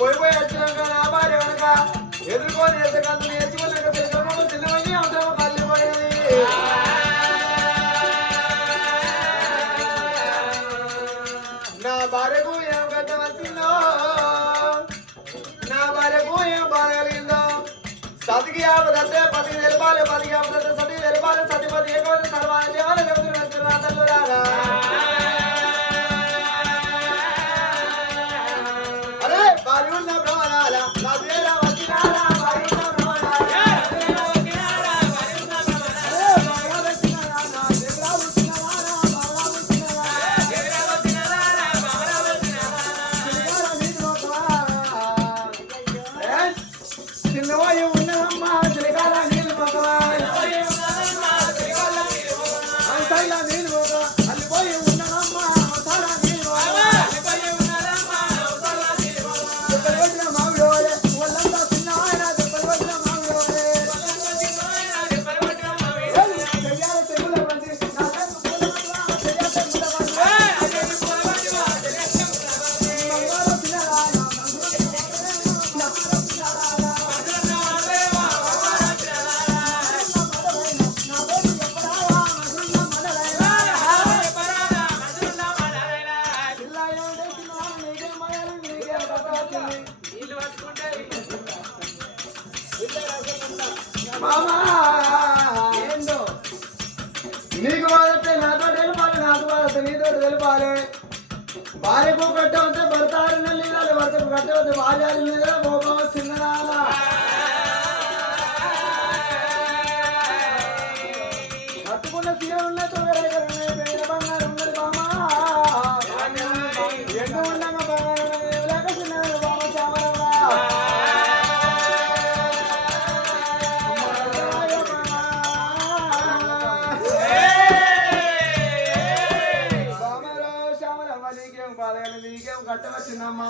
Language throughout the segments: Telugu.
పోయి పోయి వచ్చినాక నా భార్య వెనక. ఎదుర్కొని ఎదుకంత నేర్చుకున్నాక తెలుగు నా భార్యకు ఏం గడ్డ నా భార్యకు ఏం బాధ కలిగిందో సతికి ఆపదంటే పతికి తెలిపాలి పతికి ఆపదంటే సతికి తెలిపాలి సతిపతి ఏకమైన సర్వాన్ని దేవాలి రాతలు రారా భార్యకు కట్టవద్దు భర్త ఆరు నెలలు ఇవ్వాలి భర్తకు కట్టవద్దు భార్య ఆరు నెలలు నాయనమ్మ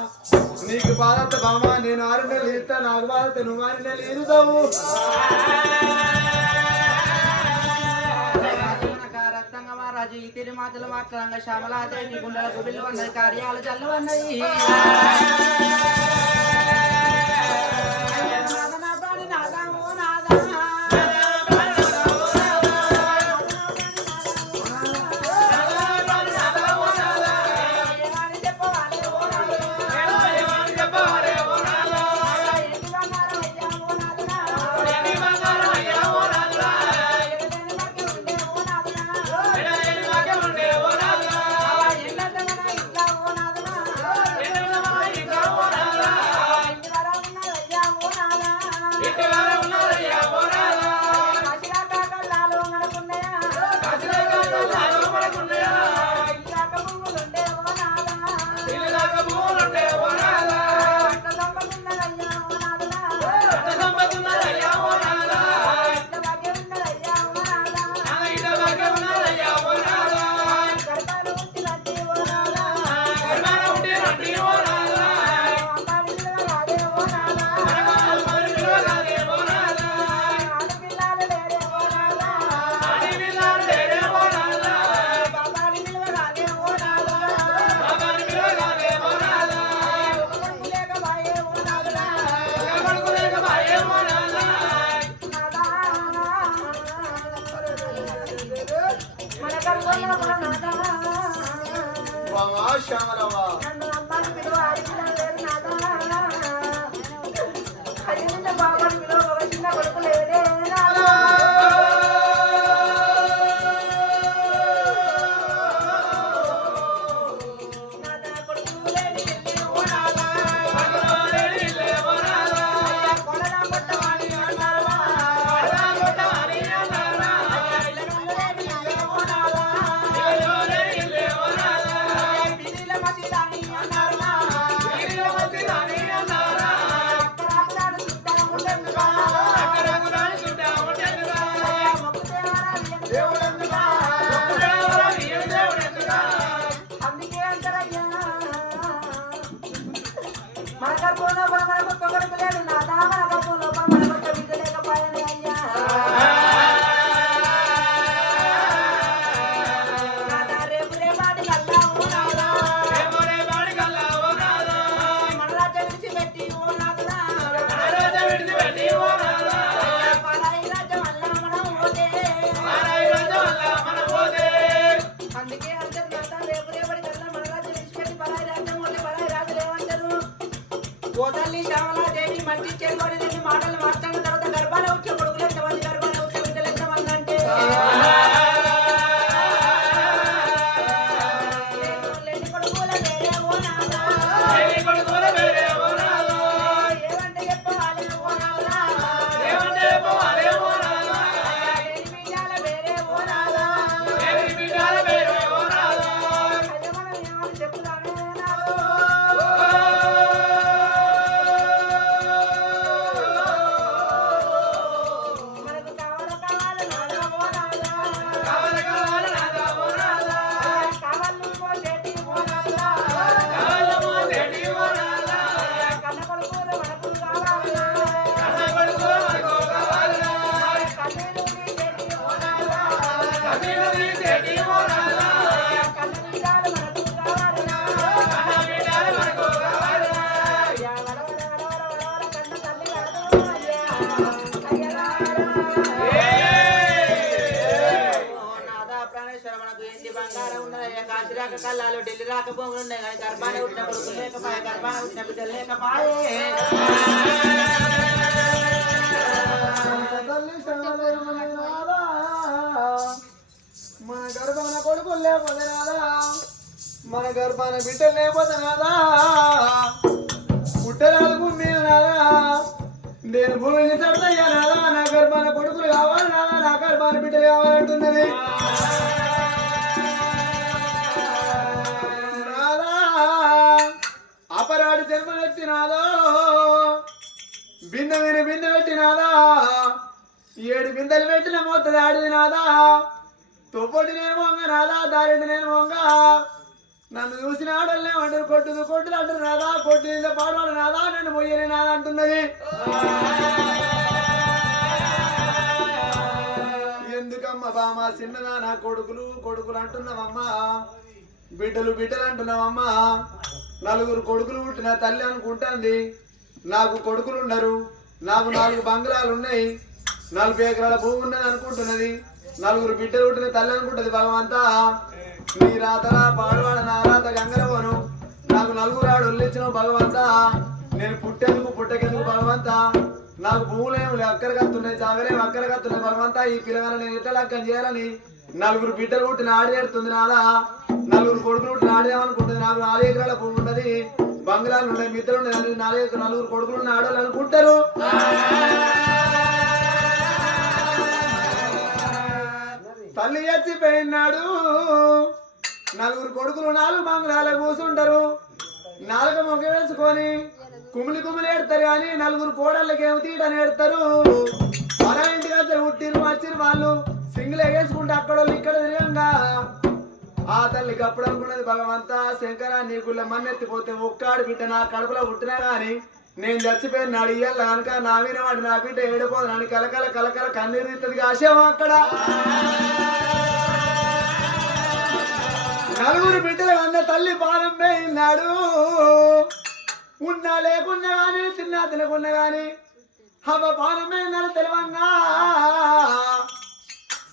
నీకు భారత భామ నేను ఆరు నెలలు ఇస్తా నాకు భారత నువ్వు ఆరు నెలలు ఇరుదావు రాజు ఈ తిరి మాట్లాడంగా శ్యామలాదేవి గుండెల బిల్లు ఉన్నది కార్యాలు చల్లవన్నాయి రామా శ్యామరామా రాక కళ్ళాలు ఢిల్లీ రాక భూములు ఉన్నాయి కానీ గర్భాన పుట్టిన కొడుకు లేకపాయే గర్భాన పుట్టిన బిడ్డలు లేకపాయే మన గర్భాన కొడుకులు లేకపోతే నాదా మన గర్భాన బిడ్డలు లేకపోతే నాదా నేను భూమిని చడతయ్యా నాదా నా గర్భాన కొడుకులు కావాలి నాదా నా గర్భాన బిడ్డలు కావాలంటున్నది. అపరాడు జన్మలెత్తి నాదో బిందె మీద బిందె పెట్టినాదా ఏడు బిందెలు పెట్టిన మొత్తం దాడి నాదా తొప్పటి నేను మొంగ నాదా దారిడి నేను మొంగ నన్ను చూసిన ఆడల్నే అంటారు కొట్టుదు కొట్టుదు అంటారు నాదా కొట్టు పాడవాడు నాదా నేను మొయ్యని నాదా అంటున్నది. ఎందుకమ్మ బామ చిన్నదా నా కొడుకులు కొడుకులు అంటున్నావమ్మా? బిడ్డలు బిడ్డలు అంటున్నావమ్మా? నలుగురు కొడుకులు పుట్టిన తల్లి అనుకుంటాంది. నాకు కొడుకులు ఉన్నారు నాకు నాలుగు బంగ్లాలు ఉన్నాయి. నలభై ఎకరాల భూమి ఉన్నది అనుకుంటున్నది. నలుగురు బిడ్డలు పుట్టిన తల్లి అనుకుంటుంది భగవంతా నీ రాతలా పాడవాడ నా రాత గంగరవను. నాకు నలుగురాడు ఆడు భగవంత. నేను పుట్టేందుకు పుట్టకెందుకు భగవంత. నాకు భూములేమి అక్కరగత్తున్నాయి జాగలేమి అక్కరగత్తున్నాయి భగవంత. ఈ పిల్లగా నేను ఎట్లా లెక్కన చేయాలని? నలుగురు బిడ్డలు పుట్టిన ఆడేడుతుంది నాదా? నలుగురు కొడుకులు పుట్టిన ఆడేమనుకుంటుంది నాకు నాలుగు ఎకరాల భూమి ఉన్నది. బంగ్లాలు ఉన్నాయి మిత్రులు ఉన్నాయి నాలుగు నలుగురు కొడుకులు ఉన్న ఆడవాళ్ళు అనుకుంటారు. తల్లి చచ్చిపోయినాడు. నలుగురు కొడుకులు నాలుగు బంగ్లాల కూర్చుంటారు నాలుగు మొగ్గ వేసుకొని కుమిలి కుమిలి ఏడతారు కానీ నలుగురు కోడళ్ళకి ఏమి తీయడని ఏడతారు మన ఇంటికి వచ్చి పుట్టిరు వచ్చిరు వాళ్ళు. సింగిల్ వేసుకుంటే అక్కడ వాళ్ళు ఇక్కడ తిరగంగా. ఆ తల్లికి అప్పుడు అనుకున్నది భగవంతా శంకర నీ గుళ్ళ మన్నెత్తిపోతే ఒక్కాడు బిడ్డ నా కడుపులో పుట్టినా కానీ నేను చచ్చిపోయిన నాడు కనుక నా మీద వాడి నా బిడ్డ ఏడిపోదని కలకల కలకల కన్నీరు తీస్తుంది కాసేమో అక్కడ. నలుగురు బిడ్డలు అన్న తల్లి పానం వేయినాడు ఉన్నా లేకున్నా కానీ తిన్నా తినకున్నా కానీ హవ పానం వేయినాడు తెలవంగా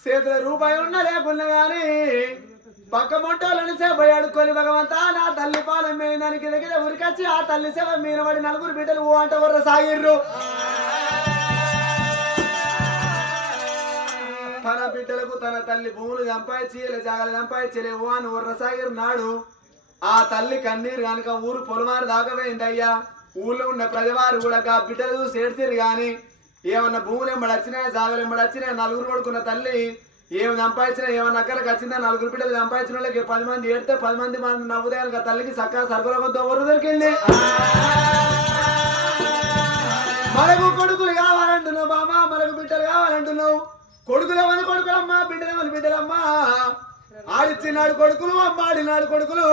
చేతుల రూపాయి ఉన్నా లేకున్నా కానీ పక్క మొట్టోళ్ళని సేప అడుక్కొని భగవంతా నా తల్లి పాలెం దానికి దగ్గర ఉరికొచ్చి ఆ తల్లి సేవ మీద పడి నలుగురు బిడ్డలు ఓ అంట వర్ర సాగిర్రు. తన బిడ్డలకు తన తల్లి భూములు సంపాదించి జాగాలు సంపాదించలే ఓ అని ఉర్రసాగిరు నాడు ఆ తల్లి కన్నీరు కనుక ఊరు పొలమారు దాకపోయింది అయ్యా ఊళ్ళో ఉన్న ప్రజవారు కూడా ఆ బిడ్డలు చూసి ఏడ్చిరు కానీ ఏమన్నా భూములు ఎంబడి వచ్చినాయి జాగలు ఎంబడి వచ్చినాయి నలుగురు పడుకున్న తల్లి ఏమి సంపాదించినా ఏమన్నా అక్కడికి వచ్చిందా నలుగురు బిడ్డలు సంపాదించిన వాళ్ళకి పది మంది ఏడితే పది మంది మన నవ్వుదే తల్లికి చక్కగా సర్కుల ఎవరు దొరికింది. మనకు కొడుకులు కావాలంటున్నావు బాబా మనకు బిడ్డలు కావాలంటున్నావు. కొడుకులేమని కొడుకులమ్మా బిడ్డలేమని బిడ్డలమ్మా. ఆడిచ్చినాడు కొడుకులు అమ్మ ఆడినాడు కొడుకులు.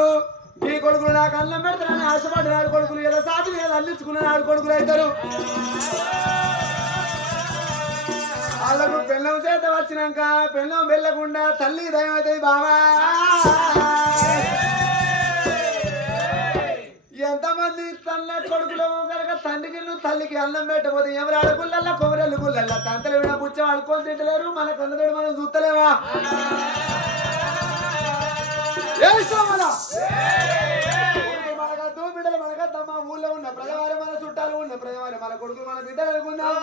ఈ కొడుకులు నాకు అన్నం పెడతానని ఆశపడినాడు కొడుకులు ఏదో సాటి ఏదో అందించుకున్నాడు కొడుకులు అవుతారు వాళ్ళకు పెళ్ళం చేత వచ్చినాక పెళ్ళం వెళ్ళకుండా తల్లి దయం అవుతుంది బావా. ఎంతమంది తల్ల కొడుకులు కనుక తండ్రికి నువ్వు తల్లికి అన్నం పెట్టబోతే ఎవరు అడుగులల్లా కొమరెల్లు గుళ్ళల్లా? తంతలు విడ బుచ్చం అడుకొని తింటలేరు మన కన్నతోడు మనం చూస్తలేమా ఏ సోమల? మనకద్దు బిడ్డలు మనకద్దమ్మా ఊళ్ళో ఉన్న ప్రజవారి మన చుట్టాలు ఉన్న ప్రజవారి మన కొడుకు మన బిడ్డలు అనుకుందాం.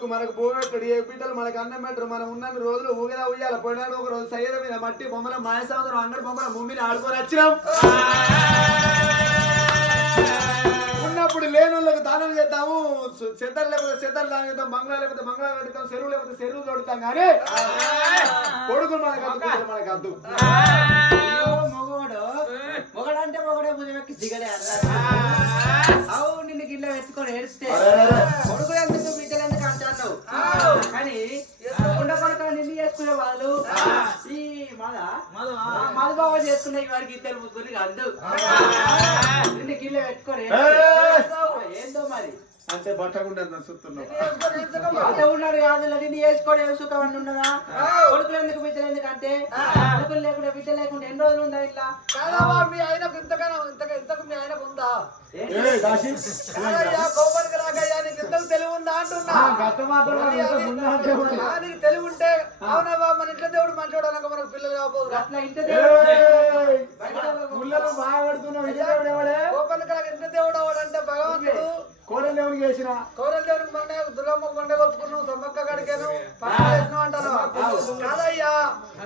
కొడుకు మనకు భూమెక్కడు ఏ బిడ్డలు మనకు అన్నం పెట్టరు మనం ఉన్న రోజులు ఊగిలా ఉయ్యాల. పోయినాడు ఒక రోజు సయ్యద మీద మట్టి బొమ్మల మాయ సంవత్సరం అంగడి బొమ్మల ముమ్మిని ఆడుకొని వచ్చినాం. ఉన్నప్పుడు లేని వాళ్ళకి దానం చేద్దాము చెద్దరు లేకపోతే చెద్దరు దానం చేద్దాం మంగళ లేకపోతే మంగళ పెడతాం చెరువు లేకపోతే చెరువు తోడుతాం కానీ కొడుకులు మనకు అద్దు మనకు అద్దు. మొగోడు మొగడంటే మొగడే భుజం ఎక్కి దిగడే అన్నారు అవు నిన్ను గిన్నె పెట్టుకొని ఏడిస్తే కొడుకులు ఎందుకు బిడ్డలు అంటున్నావు కానీ కొడుకు నిన్ను చేసుకునే వాళ్ళు. ఈ మద మద బాబా చేసుకునే వారికి ఇద్దరు ముగ్గురు అందు నిన్ను పెట్టుకొని ఏడుస్తావు. ఏందో మరి. అంటే బట్టకుండా ఉన్నాడు కాదు నిన్ను ఏం సుఖం అని ఉన్నదా? కొడుకులు ఎందుకు బిడ్డలు ఎందుకంటే? కొడుకులు లేకుండా బిడ్డ లేకుండా ఎన్ని రోజులు ఉందా ఇట్లా? మీ ఆయనకు ఇంతక ఇంతకు మీ ఆయనకు ఉందా? కోపానికి రాకయ్యా, నీకు ఇంతకు తెలివి ఉందా అంటున్నా? నీకు తెలివి ఉంటే అవునవ్వా మన ఇంట్లో దేవుడు మంచోడు అనక మనకు పిల్లలు కాకపోదు అట్లా ఇంత దేవుడు బాగా పడుతున్నావు కోపానికి రాక దేవుడు అవడంటే భగవంతుడు. కోడలు ఎవరికి చేసిన? కౌరల దేవుడికి మొన్న దుర్గమ్మ కొండ కొట్టుకున్నావు సమ్మక్క గడికాను పండుగ చేసినావు అంటారు. కాదయ్యా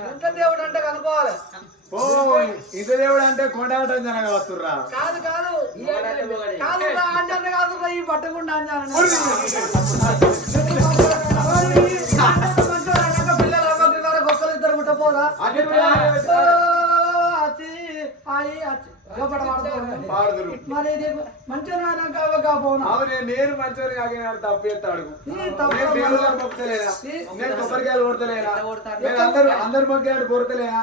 ఇంట్లో దేవుడు అంటే కనుక్కోవాలి. ఓ ఇంత దేవుడు అంటే కొండాటం జనగా వస్తుర్రా కాదు. కాదు కాదు అంజన్న కాదు ఈ పట్టకుండా అంజన్న పిల్లలు అమ్మకి గొప్పలు ఇద్దరు ముట్టపోదా మరి ఇది మంచిగా కాకపోనా అవునే నేను మంచోని కాకినాడు నేను కొబ్బరికాయలు కొడతలేనా? నేను అందరు అందరు కొరతలేనా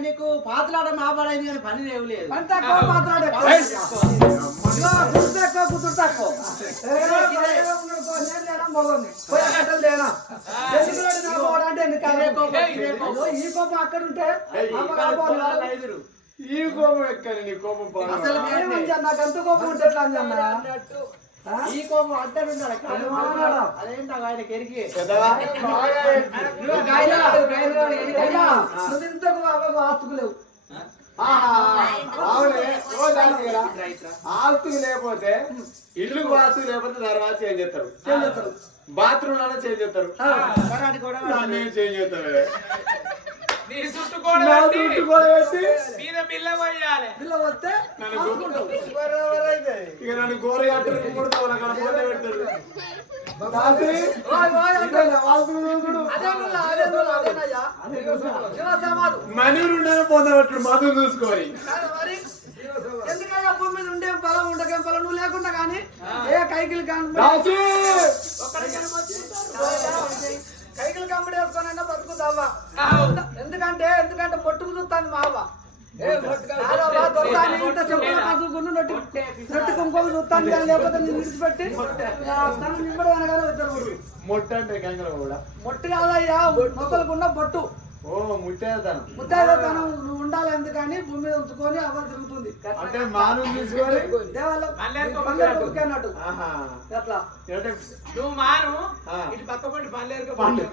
నీకు పాతలాడ మాట్లాడైంది కానీ పని లేవు లేదు. అంత ఎక్కువ మాట్లాడే ఇదిగో, కుర్చీ ఎక్కువ, కూతురు తక్కువ. ఏదో ఇదే ఉన్నాడు, పో, నేను లేనా, మగోని. పోయి ఆ కట్టెలు తేనా. ఈ కోపం అక్కడ ఉంటే. ఈ కోపం ఎక్కని నీ కోపం అసలు నాకు కోపం ఉంటే ఎట్లా అంజన్న? ఆ? ఈ కోపం అంటాడు ఉన్నాడు అక్కడ. అది మాట్లాడా? అదేంటో ఆయనకి ఎరిగి ఇంతకు అవ్వకు ఆస్తుకు లేవు. ఆహా, అవునే. ఆస్తులు లేకపోతే ఇల్లు వాస్తు లేకపోతే తర్వాత చేంజ్ చేస్తారు. ఏం చేస్తారు? బాత్రూమ్ అయినా చేంజ్ చేస్తారు. చేంజ్ చేస్తారు. ఇక నన్ను గోర పొందబట్టు చూసుకొని. ఎందుకయ్యా భూమి మీద ఉండే బలం ఉండకేం బలం? నువ్వు లేకుండా కానీ ఏ కైకిలు కైకిలు కంపెనీ వేసుకొని బతుకుతావా? ఎందుకంటే ఎందుకంటే మొట్టుకు చూస్తాను మా అవ్వ. మొట్టు కాదయ్యా మొక్కలకున్న బొట్టు. ఓ ముట్టేదాను తను నువ్వు ఉండాలి ఎందుకని భూమి మీద ఉంచుకొని అవ్వ తిరుగుతుంది అంటే మాను తీసుకొని అన్నట్టు ఆహా ఎట్లా అంటే నువ్వు మాను. ఇటు పక్క పడి పల్లెరుకు పండు.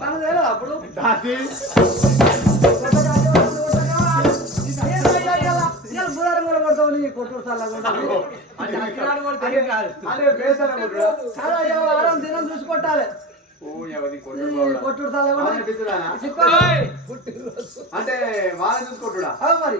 తను తెలియదు అప్పుడు దాసి అంటే అక్కడ కొడితే ఏం కాదు అదే బేసన కొట్టుడా చాలా వారం దినం చూసి కొట్టాలి ఓ ఎవది ఈ కొట్టుడు బావుడా. కొట్టుడు చల్లగా బాగా అనిపిస్తుందానా? ఓయ్! అంటే వాళ్ళ చూసుకుంటుడా మరి